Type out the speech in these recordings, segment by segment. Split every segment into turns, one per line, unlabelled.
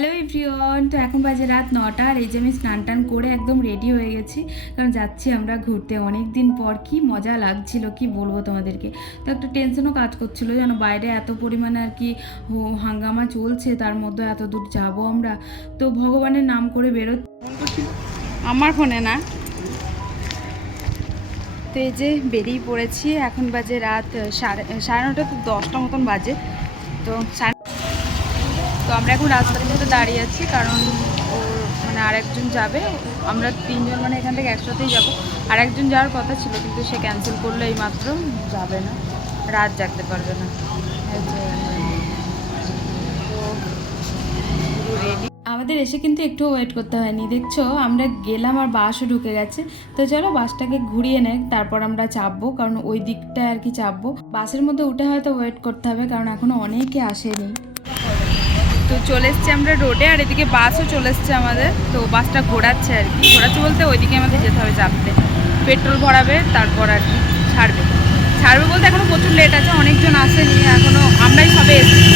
Hello everyone তো এখন বাজে রাত নটা আর এই যে আমি স্নান টান করে একদম রেডি হয়ে গেছি। কারণ যাচ্ছি আমরা ঘুরতে অনেক দিন পর। কি মজা লাগছিল কি বলব তোমাদেরকে? তো একটা টেনশনও কাজ করছিল যেন বাইরে এত পরিমাণে আর কি হাঙ্গামা চলছে তার মধ্যে এত দূর যাব আমরা। তো ভগবানের নাম করে বেরো আমার ফোনে না। তো এই যে বেরিয়ে পড়েছি এখন বাজে রাত সাড়ে সাড়ে নটা তো দশটা মতন বাজে। তো সাড়ে তো আমরা এখন রাস্তার মধ্যে দাঁড়িয়ে আছি, কারণ ও মানে আরেকজন যাবে। আমরা তিনজন মানে এখান থেকে একসাথেই যাব। আর একজন যাওয়ার কথা ছিল, কিন্তু সে ক্যান্সেল করল এই মাত্র যাবে না। রাত জাগতে পারবে না। রেডি আমাদের এসে কিন্তু একটু ওয়েট করতে হয়নি, দেখছ? আমরা গেলাম আর বাসও ঢুকে গেছে। তো চলো বাসটাকে ঘুরিয়ে নেয় তারপর আমরা চাপবো, কারণ ওই দিকটা আর কি চাপবো। বাসের মধ্যে উঠে হয়তো ওয়েট করতে হবে, কারণ এখনও অনেকে আসেনি। তো চলে এসছি আমরা রোডে, আর এদিকে বাসও চলে এসছে আমাদের। তো বাসটা ঘোরাচ্ছে আর কি। ঘোরাচ্ছে বলতে ওইদিকে আমাদের যেতে হবে চাপতে পেট্রোল ভরাবে, তারপর আর কি ছাড়বে। ছাড়বে বলতে এখনও প্রচুর লেট আছে, অনেকজন আসেনি এখনও আমরাই সবে এসেছি।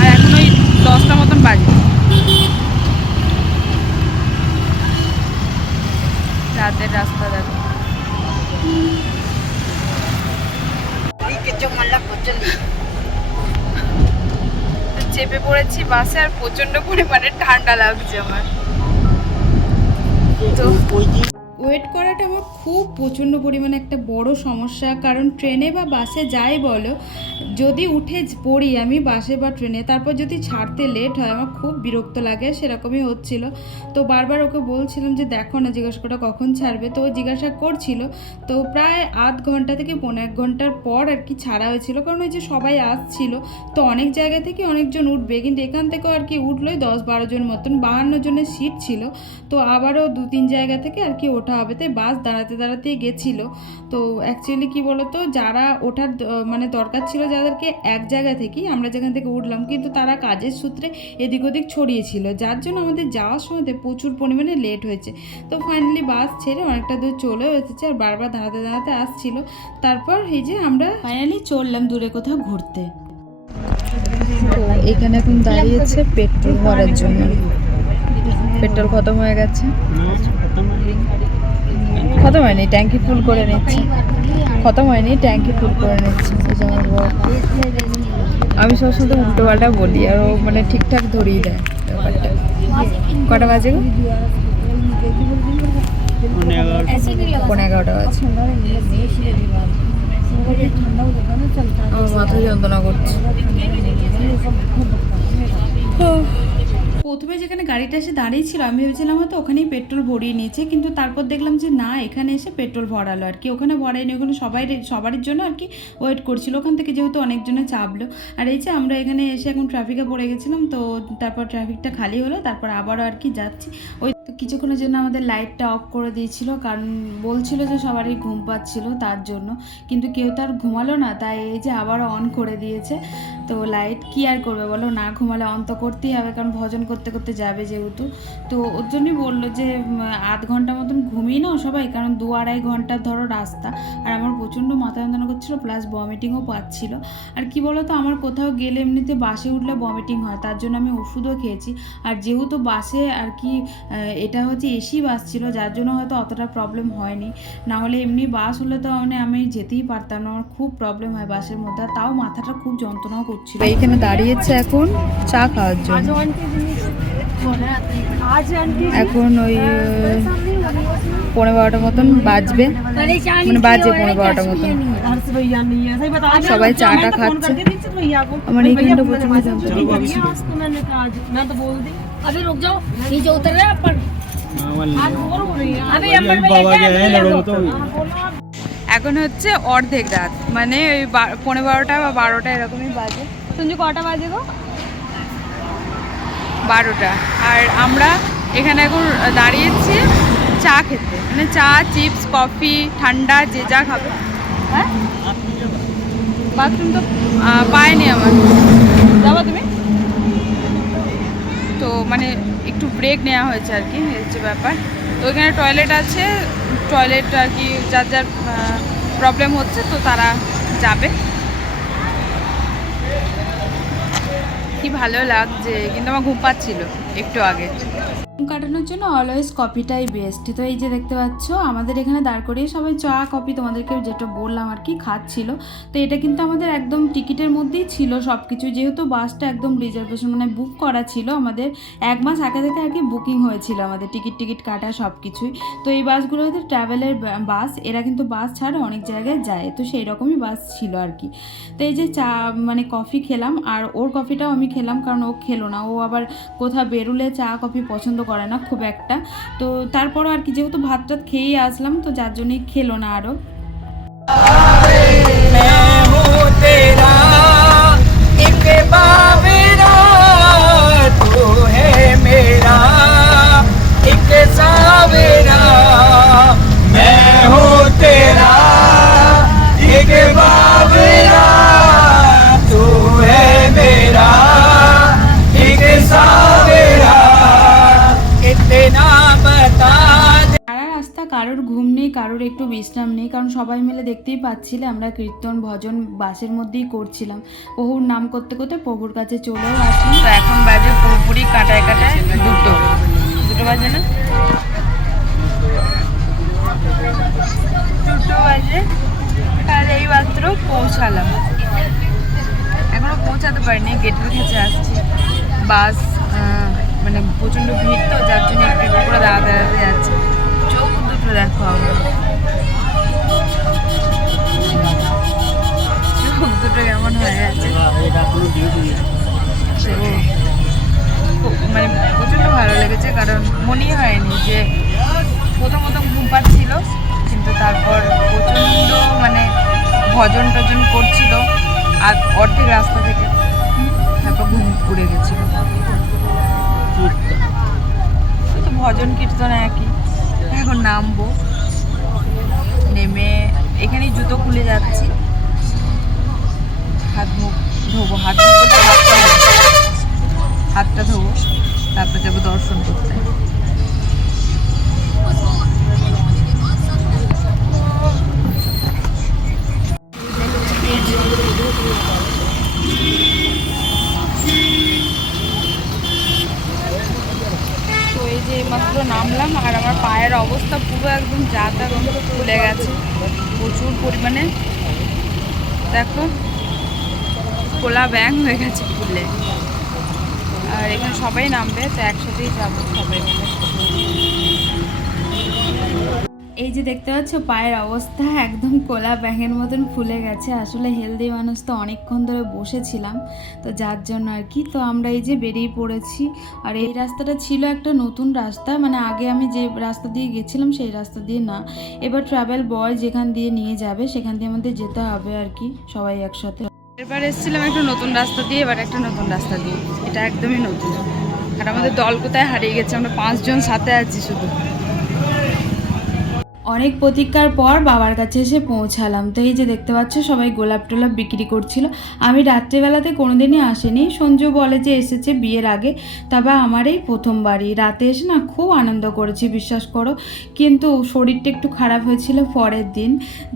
আর এখন ওই দশটা মতন বাজে। রাতের রাস্তা দেখো। তো চেপে পড়েছি বাসে আর প্রচণ্ড পরিমাণে ঠান্ডা লাগছে আমার। তো ওয়েট করাটা আমার খুব প্রচণ্ড পরিমাণে একটা বড় সমস্যা। কারণ ট্রেনে বা বাসে যাই বলো, যদি উঠে পড়ি আমি বাসে বা ট্রেনে, তারপর যদি ছাড়তে লেট হয়, আমার খুব বিরক্ত লাগে, সেরকমই হচ্ছিল। তো বারবার ওকে বলছিলাম যে, দেখো না, জিজ্ঞাসা করা কখন ছাড়বে? তো ও জিজ্ঞাসা করছিল, তো প্রায় আধ ঘণ্টা থেকে পনেরো এক ঘণ্টার পর আর কি ছাড়া হয়েছিল। কারণ ওই যে সবাই আসছিল, তো অনেক জায়গা থেকে অনেকজন উঠবে, কিন্তু এখান থেকেও আর কি উঠলোই দশ বারো জন মতন, বাহান্ন জনের সিট ছিল। তো আবারও দু তিন জায়গা থেকে আর কি ওঠা হবে তাই বাস দাঁড়াতে দাঁড়াতেই গেছিল। তো অ্যাকচুয়ালি কি বলতো যারা ওঠার মানে দরকার ছিল যাদেরকে এক জায়গা থেকেই আমরা যেখান থেকে উঠলাম কিন্তু তারা কাজের সূত্রে এদিক ওদিক ছড়িয়েছিল যার জন্য আমাদের যাওয়ার সময়তে প্রচুর পরিমাণে লেট হয়েছে। তো ফাইনালি বাস ছেড়ে অনেকটা দূর চলেও এসেছে আর বারবার দাঁড়াতে দাঁড়াতে আসছিল। তারপর এই যে আমরা ফাইনালি চললাম দূরে কোথাও ঘুরতে। তো এখানে এখন দাঁড়িয়েছে পেট্রোল ভরার জন্য। পেট্রোল খতম হয়ে গেছে। খতম হয়নি, ট্যাঙ্কি ফুল করে নিচ্ছি। খতম হয়নি, ট্যাঙ্কি ফুল করে নিচ্ছি। আমি সবসময় তো উল্টো পাল্টা বলি, আর ও মানে ঠিকঠাক ধরিয়ে দেয় ব্যাপারটা। কটা বাজে পনেরো এগারোটা বাজে। আমার মাথা যন্ত্রণা করছে। প্রথমে যেখানে গাড়িটা এসে দাঁড়িয়েছিল আমি ভেবেছিলাম হয়তো ওখানেই পেট্রোল ভরিয়ে নিয়েছে, কিন্তু তারপর দেখলাম যে না, এখানে এসে পেট্রোল ভরালো। আর কি ওখানে ভরায়নি, ওখানে সবাই সবারই জন্য আর কি ওয়েট করছিল। ওখান থেকে যেহেতু অনেকজনে চাপলো। আর এই যে আমরা এখানে এসে এখন ট্রাফিকে পড়ে গেছিলাম, তো তারপর ট্রাফিকটা খালি হলো, তারপর আবারও আর কি যাচ্ছি। ওই তো কিছুক্ষণের জন্য আমাদের লাইটটা অফ করে দিয়েছিল, কারণ বলছিল যে সবারই ঘুম পাচ্ছিল তার জন্য। কিন্তু কেউ তো আর ঘুমালো না, তাই এই যে আবারও অন করে দিয়েছে। তো লাইট কি আর করবে বলো? না ঘুমালে অন্ত করতেই হবে, কারণ ভজন করতে করতে যাবে যেহেতু। তো ওর জন্যই বলল যে আধ ঘণ্টা মতন ঘুমিয়ে নাও সবাই, কারণ দু আড়াই ঘণ্টার ধরো রাস্তা। আর আমার প্রচণ্ড মাথা যন্ত্রণা করছিল প্লাস ভমিটিংও পাচ্ছিল। আর কি বলো তো আমার কোথাও গেলে এমনিতে বাসে উঠলে ভমিটিং হয়, তার জন্য আমি ওষুধও খেয়েছি। আর যেহেতু বাসে আর কি এটা হচ্ছে এসি বাস ছিল, যার জন্য হয়তো অতটা প্রবলেম হয়নি। না হলে এমনি বাস হলে তো মানে আমি যেতেই পারতাম না, আমার খুব প্রবলেম হয় বাসের মধ্যে। তাও মাথাটা খুব যন্ত্রণাও করছিল এইখানে দাঁড়িয়েছে এখন চা খাওয়ার জন্য এখন ওই পনেরো বারোটা মতন বাজবে মানে বাজে পনেরো বারোটা মতন সবাই চাটা খাচ্ছে আমার এইখানটা প্রচণ্ড যন্ত্রণা করছে এখন হচ্ছে অর্ধেক রাত। মানে ওই পনেরো বারোটা বা বারোটা এরকমই বাজে। সঞ্জু কটা বাজে গো? বারোটা। আর আমরা এখানে এখন দাঁড়িয়েছি চা খেতে। মানে চা চিপস কফি ঠান্ডা যে যা খাবে। হ্যাঁ? বাথরুম তো পায়নি আমার। যাব তুমি? তো মানে একটু ব্রেক নেওয়া হয়েছে আর কি হচ্ছে ব্যাপার। তো ওইখানে টয়লেট আছে টয়লেট আর কি যার যার প্রবলেম হচ্ছে, তো তারা যাবে। কি ভালো লাগছে, কিন্তু আমার ঘুম পাচ্ছিল। একটু আগে। কাটানোর জন্য অলওয়েজ কফিটাই বেস্ট তো এই যে দেখতে পাচ্ছ, আমাদের এখানে দাঁড় করিয়ে সবাই চা কফি তোমাদেরকে যেটা বললাম আর কি, খাচ্ছিল। তো এটা কিন্তু আমাদের একদম টিকিটের মধ্যেই ছিল সব কিছু যেহেতু বাসটা একদম রিজার্ভেশন মানে বুক করা ছিল, আমাদের এক মাস আগে থেকে আর কি বুকিং হয়েছিল আমাদের টিকিট টিকিট কাটা সব কিছুই তো এই বাসগুলো হচ্ছে ট্রাভেলের বাস এরা কিন্তু বাস ছাড়া অনেক জায়গায় যায়। তো সেই রকমই বাস ছিল আর কি। তো এই যে চা মানে কফি খেলাম, আর ওর কফিটাও আমি খেলাম, কারণ ও খেলো না। ও আবার কোথাও বেরুলে চা, কফি পছন্দ করে না খুব একটা। তো তারপরও আর কি, যেহেতু ভাত টাত খেয়েই আসলাম, তো যার জন্যই খেলো না আরও। কারোর ঘুম নেই, কারোর একটু বিশ্রাম নেই, কারণ সবাই মিলে দেখতেই পাচ্ছিলে আমরা কীর্তন ভজন বাসের মধ্যেই করছিলাম। প্রভুর নাম করতে করতে প্রভুর কাছে চলেও আসলাম। তো এখন বাজে পুরোপুরি কাটায় কাটায় দুটো। দুটো বাজে না? দুটো বাজে এই মাত্র পৌঁছালাম। এখনও পৌঁছাতে পারিনি গেটের কাছে আসছি। বাস মানে প্রচণ্ড ভিড় তো, যার জন্য একটু দাঁড়াতে দাঁড়াতে যাচ্ছে। দুটো দেখো চোখ দুটো কেমন হয়ে গেছে। মানে প্রচণ্ড ভালো লেগেছে কারণ মনেই হয়নি যে প্রথম প্রথম ঘুম পাচ্ছিল কিন্তু তারপর প্রচণ্ড মানে ভজন টজন করছিল আর অর্ধেক রাস্তা থেকে তারপর ঘুম উড়ে গেছিল। তো ভজন কীর্তন একই। এখন নামবো। নেমে এখানে জুতো খুলে যাচ্ছি। হাত মুখ ধোবো, হাত হাতটা ধোবো, তারপর যাব দর্শন করতে। আমার পায়ের অবস্থা পুরো একদম যাতা খুলে গেছে। প্রচুর পরিমাণে। দেখো, খোলা ব্যাং হয়ে গেছে ফুলে আর এখানে সবাই নামবে, তো একসাথেই যাব সবাই মিলে। এই যে দেখতে পাচ্ছ, পায়ের অবস্থা একদম কোলা ব্যাঙের মতন ফুলে গেছে। আসলে হেলদি মানুষ তো অনেকক্ষণ ধরে বসেছিলাম, তো যার জন্য আর কি। তো আমরা এই যে বেরিয়ে পড়েছি, আর এই রাস্তাটা ছিল একটা নতুন রাস্তা মানে আগে আমি যে রাস্তা দিয়ে গেছিলাম সেই রাস্তা দিয়ে না। এবার ট্রাভেল বয় যেখান দিয়ে নিয়ে যাবে, সেখান দিয়ে আমাদের যেতে হবে আর কি, সবাই একসাথে। এবার এসেছিলাম একটা নতুন রাস্তা দিয়ে, এবার একটা নতুন রাস্তা দিয়ে। এটা একদমই নতুন। আর আমাদের দল কোথায় হারিয়ে গেছে, আমরা পাঁচজন সাথে আছি শুধু। অনেক প্রতীক্ষার পর বাবার কাছে এসে পৌঁছালাম। তো এই যে দেখতে পাচ্ছ, সবাই গোলাপ টোলাপ বিক্রি করছিল। আমি রাত্রেবেলাতে কোনোদিনই আসিনি। সঞ্জু বলে যে এসেছে বিয়ের আগে। তবে আমার এই প্রথমবারই রাতে এসে না খুব আনন্দ করেছি, বিশ্বাস করো। কিন্তু শরীরটা একটু খারাপ হয়েছিল পরের দিন।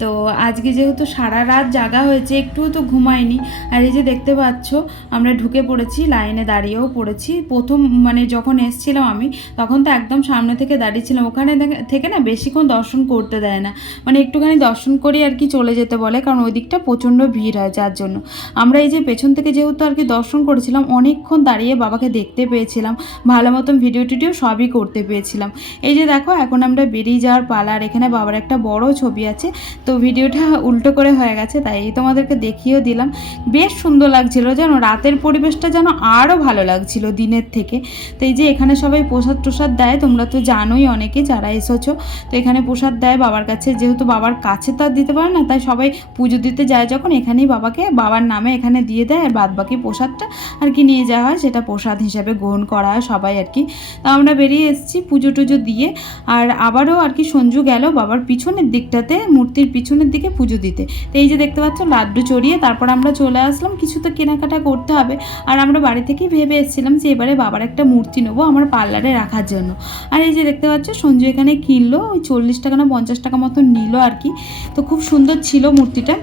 তো আজকে যেহেতু সারা রাত জাগা হয়েছে, একটুও তো ঘুমাইনি। আর এই যে দেখতে পাচ্ছ, আমরা ঢুকে পড়েছি, লাইনে দাঁড়িয়েও পড়েছি। প্রথম মানে যখন এসছিলাম আমি, তখন তো একদম সামনে থেকে দাঁড়িয়েছিলাম ওখানে থেকে না বেশিক্ষণ দর্শন করতে দেয় না। মানে একটুখানি দর্শন করি আর কি চলে যেতে বলে, কারণ ওই দিকটা প্রচণ্ড ভিড় হয় যার জন্য। আমরা এই যে পেছন থেকে যেহেতু আর কি দর্শন করেছিলাম, অনেকক্ষণ দাঁড়িয়ে বাবাকে দেখতে পেয়েছিলাম, ভালো মতন ভিডিও টিডিও সবই করতে পেয়েছিলাম। এই যে দেখো, এখন আমরা বেরিয়ে যাওয়ার পালা, আর এখানে বাবার একটা বড় ছবি আছে, তো ভিডিওটা উল্টো করে হয়ে গেছে, তাই তোমাদেরকে দেখিয়েও দিলাম। বেশ সুন্দর লাগছিল যেন রাতের পরিবেশটা যেন আরও ভালো লাগছিল দিনের থেকে। তো এই যে এখানে সবাই প্রসাদ টোসাদ দেয়, তোমরা তো জানোই অনেকে যারা এসেছ, তো এখানে প্রসাদ দেয় বাবার কাছে, যেহেতু বাবার কাছে তো আর দিতে পারে না, তাই সবাই পুজো দিতে যায় যখন, এখানেই বাবাকে, বাবার নামে এখানে দিয়ে দেয়, আর বাদ বাকি প্রসাদটা আর কি নিয়ে যাওয়া হয়, সেটা প্রসাদ হিসাবে গ্রহণ করা হয় সবাই আর কি। তো আমরা বেরিয়ে এসেছি পুজো টুজো দিয়ে, আর আবারও আর কি সঞ্জু গেল বাবার পিছনের দিকটাতে, মূর্তির পিছনের দিকে পুজো দিতে। তো এই যে দেখতে পাচ্ছ, লাড্ডু চড়িয়ে তারপর আমরা চলে আসলাম, কিছু তো কেনাকাটা করতে হবে। আর আমরা বাড়ি থেকেই ভেবে এসেছিলাম যে এবারে বাবার একটা মূর্তি নেব আমার পার্লারে রাখার জন্য। আর এই যে দেখতে পাচ্ছ, সঞ্জু এখানে কিনলো, ওই চল্লিশ টাকা না পঞ্চাশ টাকা মতো নিল আর কি। তো খুব সুন্দর ছিল মূর্তিটা।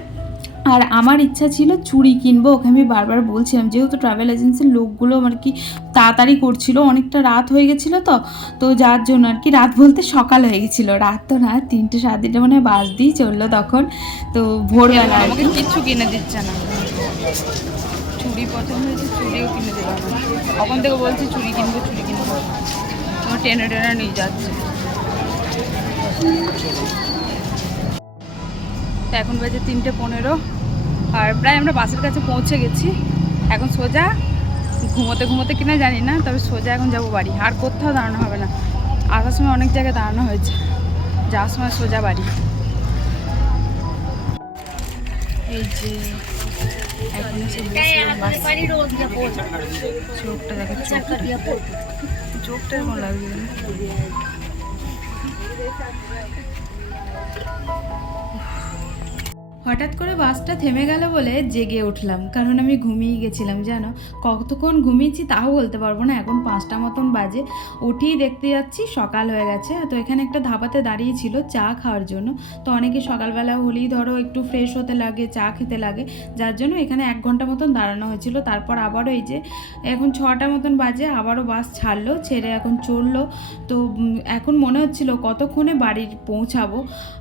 আর আমার ইচ্ছা ছিল চুড়ি কিনবো, ওকে আমি বারবার বলছিলাম, যেহেতু ট্রাভেল এজেন্সির লোকগুলো আর কি তাড়াতাড়ি করছিল, অনেকটা রাত হয়ে গেছিল তো তো যার জন্য আর কি রাত বলতে সকাল হয়ে গেছিল। রাত তো না, তিনটে সাড়ে তিনটে মানে বাস দিয়েই চলল তখন। তো ভোরবেলা আর কি। কিচ্ছু কিনে দিচ্ছে না। চুড়ি পছন্দ হয়েছে, চুড়িও কিনে দেবে ওখান থেকে বলছি চুড়ি কিনবো চুড়ি কিনবো। টেনে টেনে নিয়ে যাচ্ছে। তো এখন বাজে তিনটে পনেরো। আর প্রায় আমরা বাসের কাছে পৌঁছে গেছি। এখন সোজা ঘুমোতে ঘুমোতে কিনা জানি না তবে সোজা এখন যাব বাড়ি। আর কোথাও দাঁড়ানো হবে না। আসার সময় অনেক জায়গায় দাঁড়ানো হয়েছে। যাওয়ার সময় সোজা বাড়ি। এই যে এখন বসলাম চোখটা দেখো চোখটা চোখটা এরকম লাগছে জানো? হঠাৎ করে বাসটা থেমে গেল বলে জেগে উঠলাম, কারণ আমি ঘুমিয়ে গেছিলাম, জানো? কতক্ষণ ঘুমিয়েছি তাও বলতে পারব না, এখন পাঁচটা মতন বাজে। উঠেই দেখতে যাচ্ছি সকাল হয়ে গেছে, তো এখানে একটা ধাবাতে দাঁড়িয়েছিল চা খাওয়ার জন্য। তো অনেকে সকালবেলা হলেই ধরো একটু ফ্রেশ হতে লাগে, চা খেতে লাগে, যার জন্য এখানে এক ঘণ্টা মতন দাঁড়ানো হয়েছিল। তারপর আবারও এই যে, এখন ছটা মতন বাজে, আবারও বাস ছাড়লো, ছেড়ে এখন চলল তো এখন মনে হচ্ছিল কতক্ষণে বাড়ি পৌঁছাবো?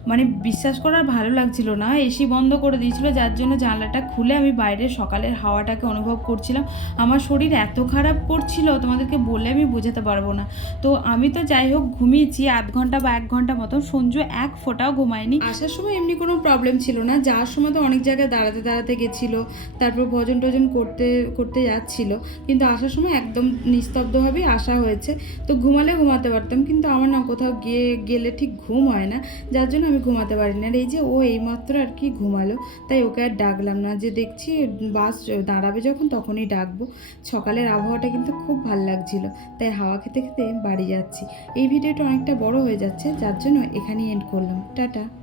মানে বিশ্বাস করার ভালো লাগছিল না, এসি বন্ধ করে দিয়েছিল, যার জন্য জানলাটা খুলে আমি বাইরের সকালের হাওয়াটাকে অনুভব করছিলাম। আমার শরীর এত খারাপ করছিল, তোমাদেরকে বলে আমি বোঝাতে পারব না। তো আমি তো যাই হোক ঘুমিয়েছি, আধ ঘণ্টা বা এক ঘণ্টা মতো সঞ্জু এক ফোঁটাও ঘুমায়নি। আসার সময় এমনি কোনো প্রবলেম ছিল না। যাওয়ার সময় তো অনেক জায়গায় দাঁড়াতে দাঁড়াতে গেছিল, তারপর ভজন টজন করতে করতে যাচ্ছিল। কিন্তু আসার সময় একদম নিস্তব্ধভাবেই আসা হয়েছে। তো ঘুমালে ঘুমাতে পারতাম, কিন্তু আমার না কোথাও গিয়ে, গেলে ঠিক ঘুম হয় না। যার জন্য আমি ঘুমাতে পারি না আর এই যে ও এইমাত্র আর কি তাই ওকে আর ডাকলাম না। যে দেখছি বাস দাঁড়াবে যখন তখনই ডাকবো। সকালের আবহাওয়াটা কিন্তু খুব ভালো লাগছিল। তাই হাওয়া খেতে খেতে বাড়ি যাচ্ছি। এই ভিডিওটা অনেকটা বড় হয়ে যাচ্ছে। যার জন্য এখানেই এন্ড করলাম। টাটা।